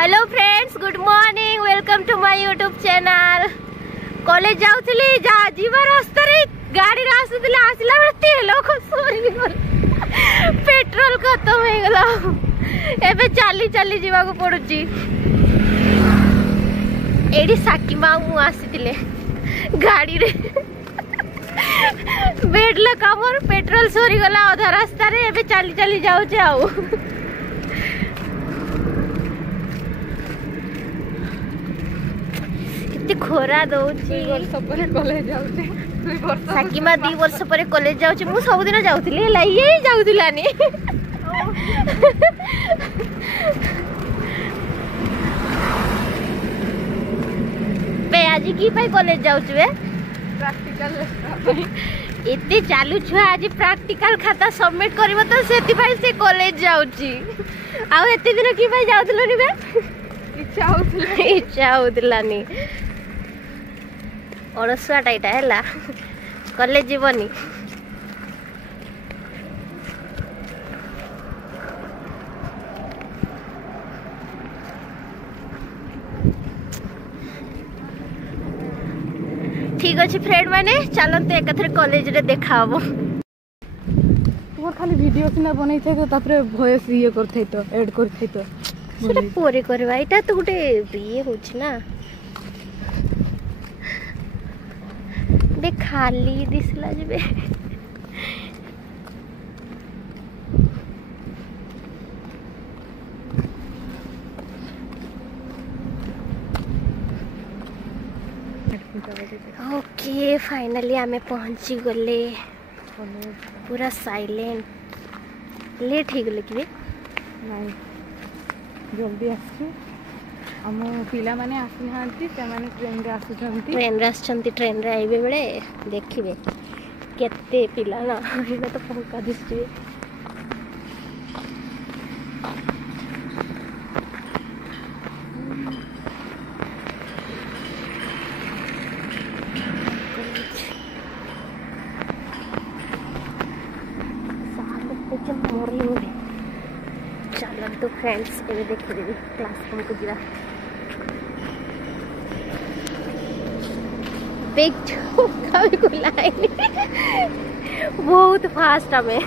Hello friends, good morning, welcome to my YouTube channel. College जाउथली जा जीवा रास्ता रे गाड़ी रास्ता दिले आसिला बेते लोक सोरी पेट्रोल खत्म हो गला। एबे चाली चाली जीवा को पड़ुची। एडी साकी मामू आसीतिले गाड़ी रे बेडला कामर पेट्रोल सोरी गला आधा रास्ता रे। एबे चाली चाली जाउचे आउ खोरा दउची। कॉलेज जाउचे साकीमा 2 वर्ष पर कॉलेज जाउची। मु सब दिन जाउथली ला ये जाउथलानी। बे आज की भाई कॉलेज जाउची बे प्रैक्टिकल एते चालू छुआ आज प्रैक्टिकल खाता सबमिट करबो तो सेति भाई से कॉलेज जाउची। आ एते दिन की भाई जाउथलोनी बे इच्छा होतलानी अड़सुआटा यहाँ है कॉलेज जीवनी। ठीक अच्छे फ्रेंड माने चलते एक कॉलेज रे देखा हम। तुम खाली वीडियो सिना बनै छै तो तापरे वॉइस ये करथै तो ऐड करथै तो सेटा पोरे करबा। एटा तो गुटे ये होछ ना बे खाली दिसला जबे। ओके फाइनली आमे पहुंची गले। पूरा साइलेंट लेट ही गले कि नहीं जल्दी आसी हम पिला माने आसी नांती ते माने ट्रेन रे आसुछंती। ट्रेन रे आइबे बेले देखिबे केते पिला ना एटा तो पंका दिसबे। चलो तो फ्रेंड्स ये देखिए क्लासरूम को जीवा बहुत फास्ट हमें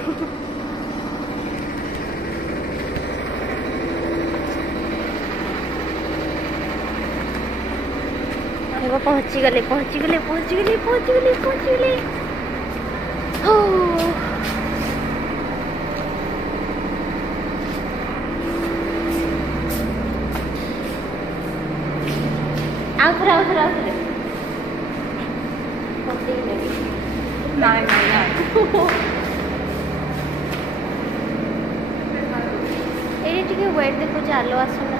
पहुंची गले वेट देखो चालो आसना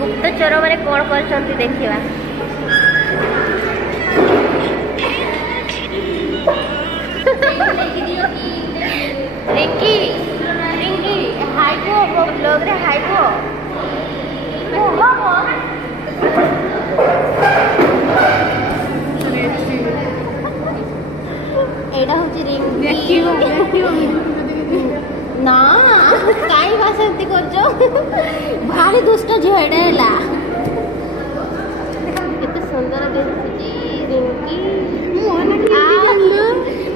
गुप्तचर मैंने कौन कर देखा। रिंकी रिंकी हाय को ब्लॉग रे हाय को एडा होची रिंकी ना काई भाषा एंती करजो भारी दुष्ट झेडेला केते सुंदर दिसुची रिंकी।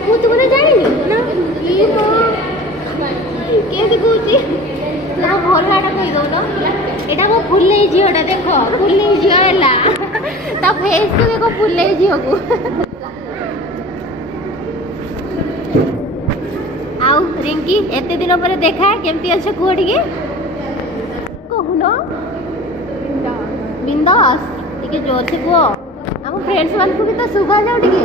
मु तुमने जानी ना ई हो केते कहूची ना भलाटा कहि दो ना एटा को फुल्ले झियोटा देखो फुल्ले झियो हैला ता फेस को देखो फुल्ले झियो को। आउ रिंकी एते दिन पर देखा केमती अच्छे कोडी के कहूनो बिंदास टिके जोर से को हम फ्रेंड्स मान को भी तो सुबह जाओ टिके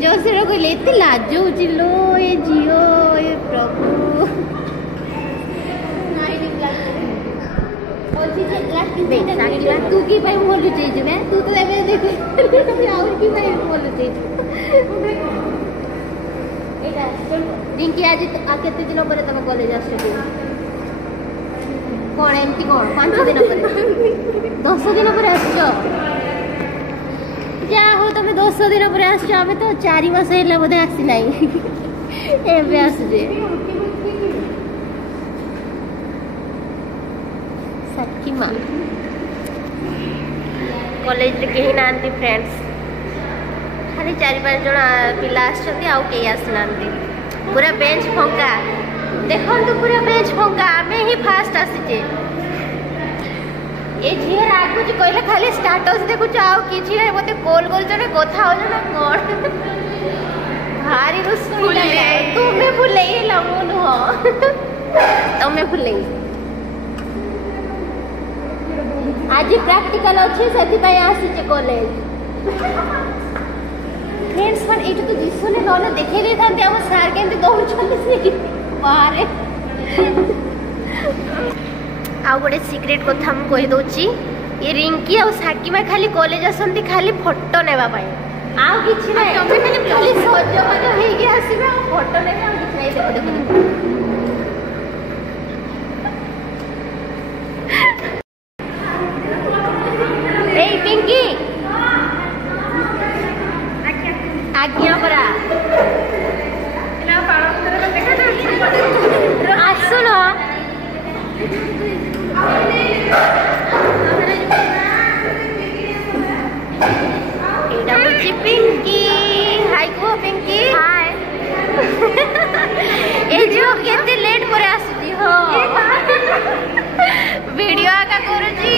जोर से रो लेते लाजो चिल्लो ये जियो ये प्रभु तू की भाई बोलू चीज में तू तो देख और की भाई बोलू चीज रिंकी आज केते दिन पर तुम कॉलेज आस कौन एमती कौन 5 दिन पर 10 दिन पर आस जा हो तुम 2 10 दिन पर आस आम तो 4 मास है बोधे आसी ना एवं आसुचे साक्षीमा कॉलेज कहीं ना फ्रेंड्स खाली 4-5 जन पिला आसना पूरा बेंच फंका देखो पूरा बेंच फंका आम ही फास्ट आसीचे ये झील रागुच कहले खाली स्टाटस देखुच आउ किछि नै मते कॉल करछ ना कथा हो ना कोन भारी रुसफुल तुम्हें भुलई लमु हो तमे भुलई आज प्रैक्टिकल अच्छे से आसी कॉलेज फ्रेंड्स मान ये तो दिशुने नले देखे दे था हम सार के दौड़ चलते बाहर आ गोटे सिक्रेट कथा मु कहि दोची ये रिंकी आ साकी में खाली कॉलेज आसंती खाली फोटो नेबा पाई आ किछि नै तमे खाली सजबाज हे के आसीबा फोटो नेबा आ किछि नै देखो देखो पिंकी आज्ञा परा आसुन पिंकी हाय को पिंकी हाय ए जो केते लेट पर आसी हो वीडियो आका करूची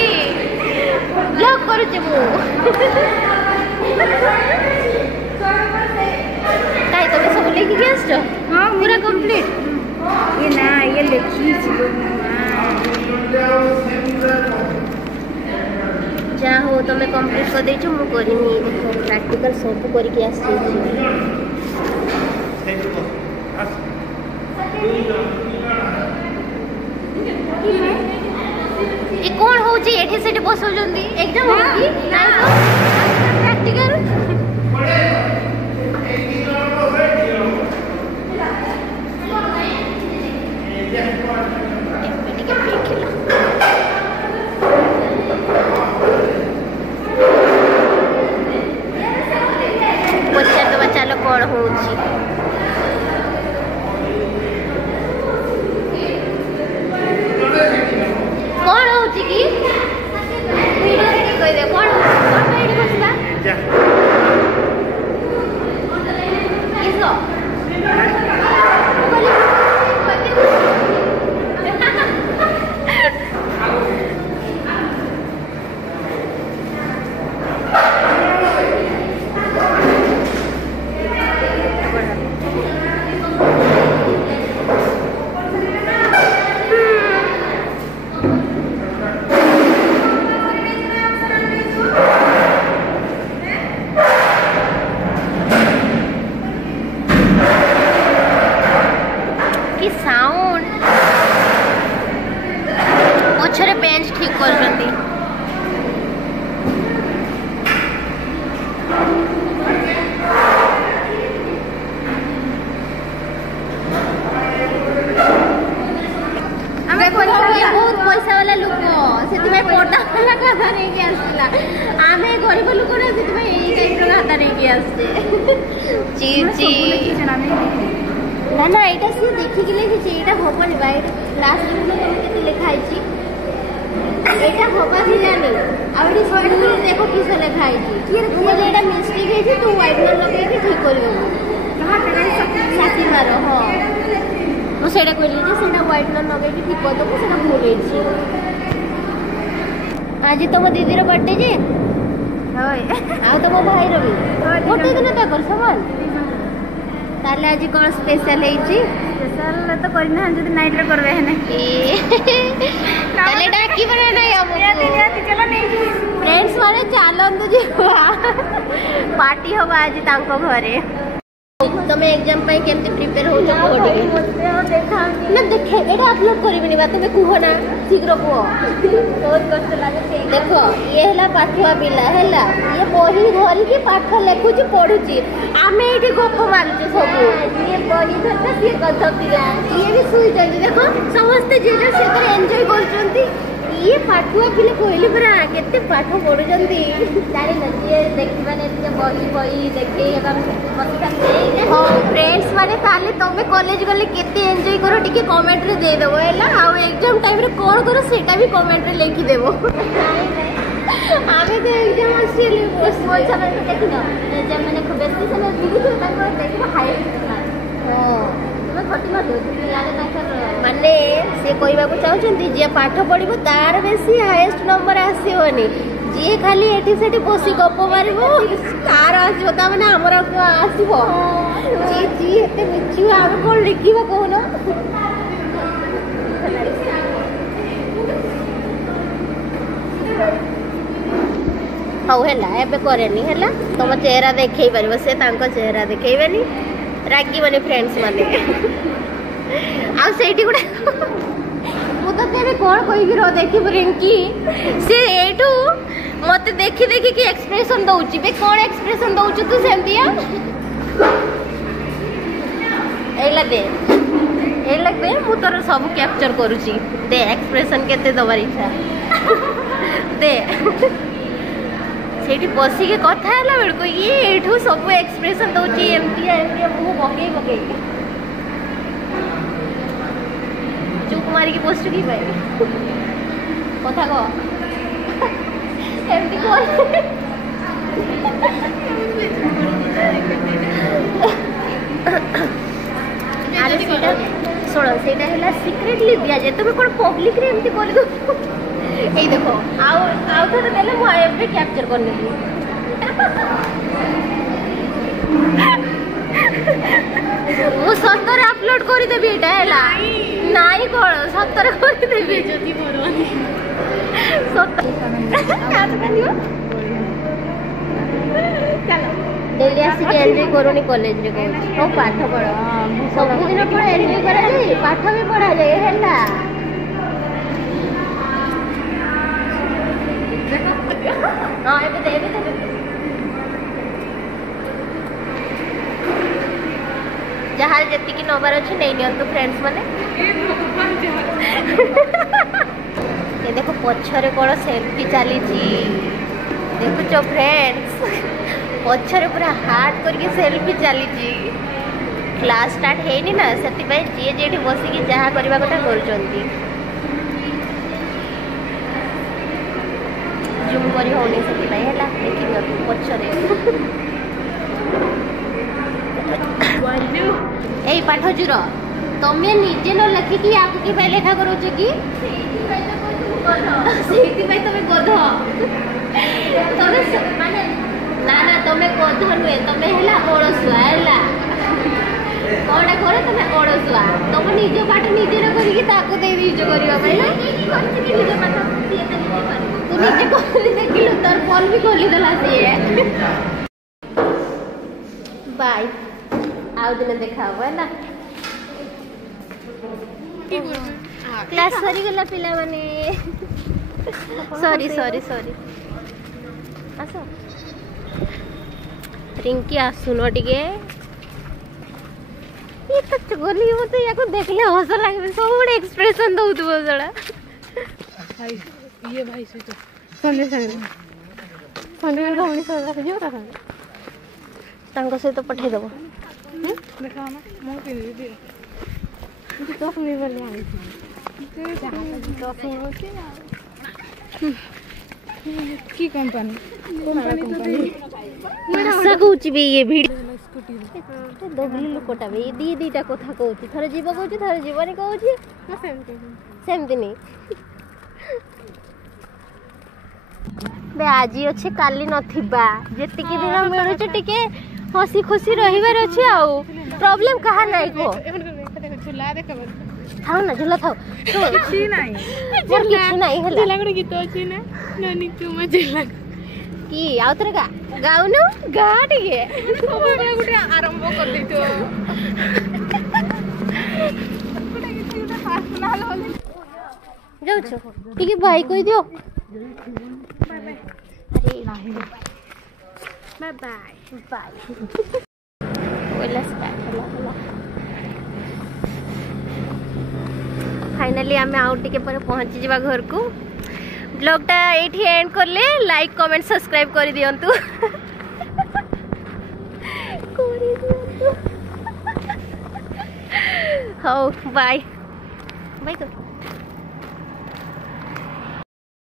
ब्लॉग करूची मु काई तबे सब लेके गेस्ट हां पूरा कंप्लीट ये ना ये लेखी छिलो जा हो तमे कंप्लीट कर देछु मु करिनी देखो प्रैक्टिकल सब करके आसी ये कौन हो जी एठी सेठी बसो जंदी एग्जाम हो की ना प्रैक्टिकल बच्चा तो बच्चा लोग कौन हो जी कौन हो जी की वीडियो रे कोई दे कौन बैठ बसला किसो पछरे बेंच ठीक कर रही बहुत पैसा वाला लोक से पटा वाला खाता नहीं कि आसला आम गरीब लोक ना से खाता नहीं कि आसचे जी जी ना ना यहाँ सी देखिकी लिखी यहाँ हेनी बा क्लास रूम में लिखाई यहाँ हवा सी जानी आगे स्कूल देख किस लिखाई यहाँ मिस्टेक है तू व्हाइटनर लगे ठीक कर हाँ मुझे कहली व्हाइटनर लगे ठीक करदेबू से भूल आज तुम दीदी बर्थडे जे आ तुम भाईर भी गोटे दिन तक समान ताले आज कौन स्पेशल है जी स्पेशल तो करना हम जदी नाइट रे करबे है ना ताले डाकी बने नहीं हम चलो नहीं फ्रेंड्स माने चालन तो जी पार्टी होबा आज तांको घरे तमे एग्जाम पई केमती प्रिपेयर हो जो कोडी देखा ना देखे एटा अपलोड करबिनी बा तमे कुहो ना शीघ्र कुहो बहुत कष्ट लागे देखो ये हला पाठुआ पिला हला ये बही धरी के पाठ लेखु छी पढु छी आमे एठी गोप मारु छी सब ये बही धरता से कथा पिला ये भी सुई जल्दी देखो समस्त जे जे से एंजॉय करचंती ये पाठुआ पिले कहली परा केते पाठ पढुचंती जानि न जे देखि माने जे बही बही देखि अगर मस्त हो फ्रेंड्स माने ताले तमे कॉलेज गले केते एन्जॉय करो टिके कमेंट रे दे देबो हैला आ एग्जाम टाइम रे कोन करो सेटा भी कमेंट रे लिखि देबो आमे तो एग्जाम आसीले पोस्ट बोल छन देखि न जे माने खूब बेसी समय बिगु तो ताको देखि हाईलाइट हां माने से कहवाक चाहते जी पाठ पढ़ो तार बेसी हाईएस्ट नंबर आसोनी जी खाली एटी सेठी बसी गप मार तार आसो मैंने आमर आसो जी जी एते मिछु आम कौन लिखा कौन हौ है करेनी है तुम चेहरा देखे पार से चेहरा देखेबनी रागिबनी फ्रेंड्स माने आ सेठी गुडे मु तो तेरे कोन कहि रो देखि रिंकी से एठू मते देखि देखि कि एक्सप्रेशन दउची बे कोन एक्सप्रेशन दउची तू सेमतिया एला दे मु तोर सब कैप्चर करूची दे एक्सप्रेशन केते दबार इच्छा दे सेठी बसी के कथा है बेल को ये एठू सब एक्सप्रेशन दउची एमटी मुंह पकई पकई चुप मारी की पोस्ट की भाई कथा को एमटी को अरे सेटा सुनो सेटा हैला सीक्रेटली दिया जे तुम कोन पब्लिक रे एमटी कर दो ए देखो आउ तो देले मु एमटी कैप्चर करने दी मु सत्तर अपलोड कर देबी एटा हैला नाई कोन सत्तर कर देबी जति परवानी सत्तर काट कानियो चलो डेली आसी के एन्जॉय करूनी कॉलेज रे को पाठ पढ़ो सब दिन पर एन्जॉय करा जाई पाठ भी पढ़ा जाई हैला हां एबे दे जहार जति की नंबर अछि नै नियंतु फ्रेंड्स माने ये देखो पछरे कोन सेल्फी चली छी देखो फ्रेंड्स पछरे पूरा हार्ड करके सेल्फी चली छी क्लास स्टार्ट हेनी ना सेति भाई जे जेठी बसी की जहा करबा कथा करचंती जूम करी होनी सेति भाई हैला देखि न पछरे ए पाठ जुर तमे निजे न लिखि कि आकु की भाई लेखा करू कि सेति भाई तमे गध तमे माने ना ना तमे गध नुए तमे हैला ओळसुआ हैला कोडा करे तमे ओळसुआ तमे निजे पाठ निजे न करी कि ताकू दे दीजो करियो भाई ना की करछि कि निजे पाठ सिए त निजे कर तू निजे कोली देखिलु तोर फोन भी खोली देला सिए बाय आउ दिन देखा है ना क्लास सरी गला पिला माने सॉरी सॉरी सॉरी आसो रिंकी आसुनो टिके ये तो चगोली मते याको देखले हंस लागे सब एक्सप्रेशन दउत बजड़ा भाई ये भाई से तो संडे संडे को हमनी सदा से जोरा तांको से तो पठे देबो देखा ना मो के दे तो मी बोले आई तो होती ना की कंपनी मेरा कहूची बे ये वीडियो स्कूटी दोगली लोकटा बे दी दीटा कथा कहूची थरे जीव कहूची थरे जीवनी कहूची सेमती नहीं बे आजी अच्छे काली नथिबा जेतिकी दिन मिलुचे टिके हसी खुशी रहिबार अछि आउ प्रॉब्लम कहा नाही को झूला देखब थाउ ना झूला थाउ छी नाही मोर किछ नाही हला झूला गुडी गीत अछि ना नानी तू मजे लाग की आउ तरे गा गाउनु गाडी के ओबे गुडी आरंभ कर दैतो गुडी गीत गुडी पर्सनल होले जाउ छ टिके भाई कहि दियो बाय बाय अरे नाही बाय बाय बाय ओला स्टार्ट हला फाइनली आमे आउ टिके पर पहुंची जीवा घर को ब्लॉगटा एठी एंड करले लाइक कमेंट सब्सक्राइब कर दियंतु हो बाय बाय।